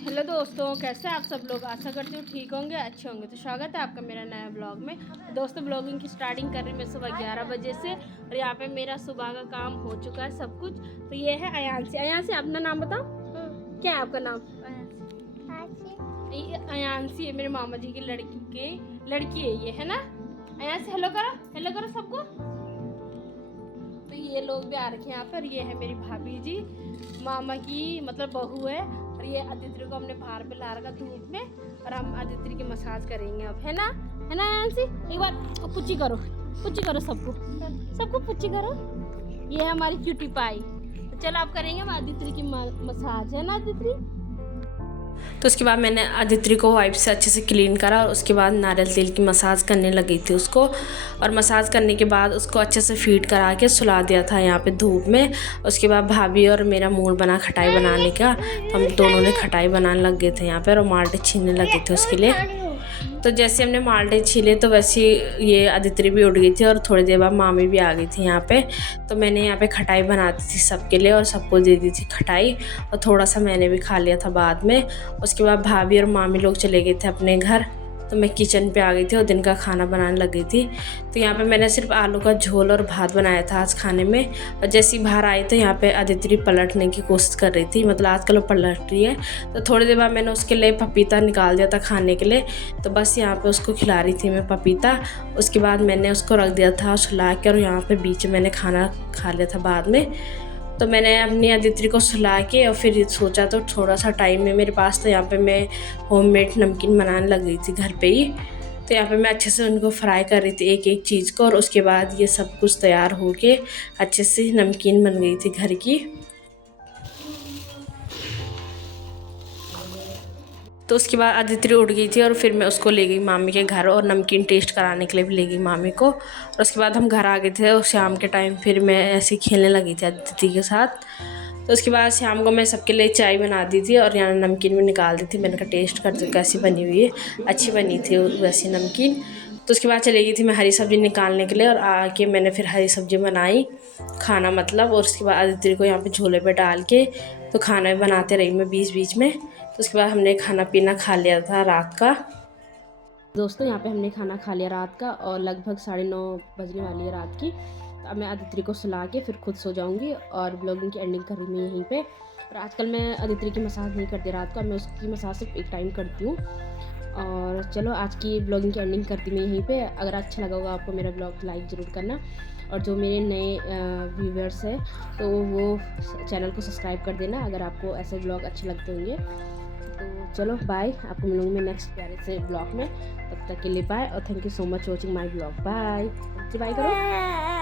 Hello दोस्तों, कैसे आप सब लोग। आशा करती हूँ ठीक होंगे, अच्छे होंगे। तो स्वागत है आपका मेरा नया ब्लॉग में। तो दोस्तों, ब्लॉगिंग की स्टार्टिंग कर रही मैं सुबह 11 बजे से। और यहाँ पे मेरा सुबह का काम हो चुका है सब कुछ। तो ये है अयांशी। अयांशी, अपना नाम बताओ। क्या है आपका नाम? अयांशी है मेरे मामा जी की लड़की है ये, है ना। अयांशी, हेलो करो, हेलो करो सबको। तो ये लोग भी आ रखे हैं यहाँ पर। ये है मेरी भाभी जी, मामा की मतलब बहू है। और ये आदित्य को हमने बाहर पे ला रखा धूप में। और हम आदित्य की मसाज करेंगे अब, है ना यांसी। एक बार पुच्ची करो सबको, पुच्ची करो। ये है हमारी क्यूटी पाई। तो चलो आप करेंगे हम आदित्य की मसाज, है ना आदित्य। तो उसके बाद मैंने आदित्य को वाइप से अच्छे से क्लीन करा और उसके बाद नारियल तेल की मसाज करने लगी थी उसको। और मसाज करने के बाद उसको अच्छे से फीड करा के सुला दिया था यहाँ पे धूप में। उसके बाद भाभी और मेरा मूड बना खटाई बनाने का। तो हम दोनों ने खटाई बनाने लग गए थे यहाँ पे और माल्टे छीनने लगे थे उसके लिए। तो जैसे हमने माल्टे छीले तो वैसे ये आदित्य भी उठ गई थी और थोड़ी देर बाद मामी भी आ गई थी यहाँ पे। तो मैंने यहाँ पे खटाई बनाती थी सबके लिए और सबको दे दी थी खटाई। और थोड़ा सा मैंने भी खा लिया था बाद में। उसके बाद भाभी और मामी लोग चले गए थे अपने घर। तो मैं किचन पे आ गई थी और दिन का खाना बनाने लग गई थी। तो यहाँ पे मैंने सिर्फ आलू का झोल और भात बनाया था आज खाने में। और जैसे ही बाहर आई तो यहाँ पे आदित्य पलटने की कोशिश कर रही थी, मतलब आजकल वो पलट रही है। तो थोड़ी देर बाद मैंने उसके लिए पपीता निकाल दिया था खाने के लिए। तो बस यहाँ पे उसको खिला रही थी मैं पपीता। उसके बाद मैंने उसको रख दिया था सुला के और यहाँ पे बीच में मैंने खाना खा लिया था बाद में। तो मैंने अपनी आदित्य को सुला के और फिर सोचा तो थोड़ा सा टाइम है मेरे पास। तो यहाँ पे मैं होममेड नमकीन बनाने लग गई थी घर पे ही। तो यहाँ पे मैं अच्छे से उनको फ्राई कर रही थी एक एक चीज़ को। और उसके बाद ये सब कुछ तैयार हो के अच्छे से नमकीन बन गई थी घर की। तो उसके बाद आदित्य उठ गई थी और फिर मैं उसको ले गई मामी के घर और नमकीन टेस्ट कराने के लिए भी ले गई मामी को। और उसके बाद हम घर आ गए थे और शाम के टाइम फिर मैं ऐसे खेलने लगी थी आदित्य के साथ। तो उसके बाद शाम को मैं सबके लिए चाय बना दी थी और यहाँ नमकीन भी निकाल दी थी। मैंने कहा टेस्ट कर दो कैसी बनी हुई है, अच्छी बनी थी वैसी नमकीन। तो उसके बाद चली गई थी मैं हरी सब्ज़ी निकालने के लिए और आके मैंने फिर हरी सब्ज़ी बनाई खाना मतलब। और उसके बाद आदित्य को यहाँ पे झोले पे डाल के तो खाना भी बनाते रही मैं बीच बीच में। तो उसके बाद हमने खाना पीना खा लिया था रात का। दोस्तों, यहाँ पे हमने खाना खा लिया रात का और लगभग 9:30 बजने वाली है रात की। तो अब मैं आदित्य को सुला के फिर खुद सो जाऊँगी और ब्लॉगिंग की एंडिंग कर रही मैं यहीं पे। और आजकल मैं आदित्य की मसाज नहीं करती रात का, मैं उसकी मसाज सिर्फ एक टाइम करती हूँ। और चलो आज की ब्लॉगिंग की एंडिंग करती मैं यहीं पे। अगर अच्छा लगा होगा आपको मेरा ब्लॉग लाइक ज़रूर करना। और जो मेरे नए व्यूवर्स हैं तो वो चैनल को सब्सक्राइब कर देना अगर आपको ऐसे ब्लॉग अच्छे लगते होंगे। तो चलो बाय, आपको मिलूंगी मैं नेक्स्ट प्यारे से ब्लॉग में। तब तक के लिए बाय और thank you so much watching my blog. Bye, bye करो।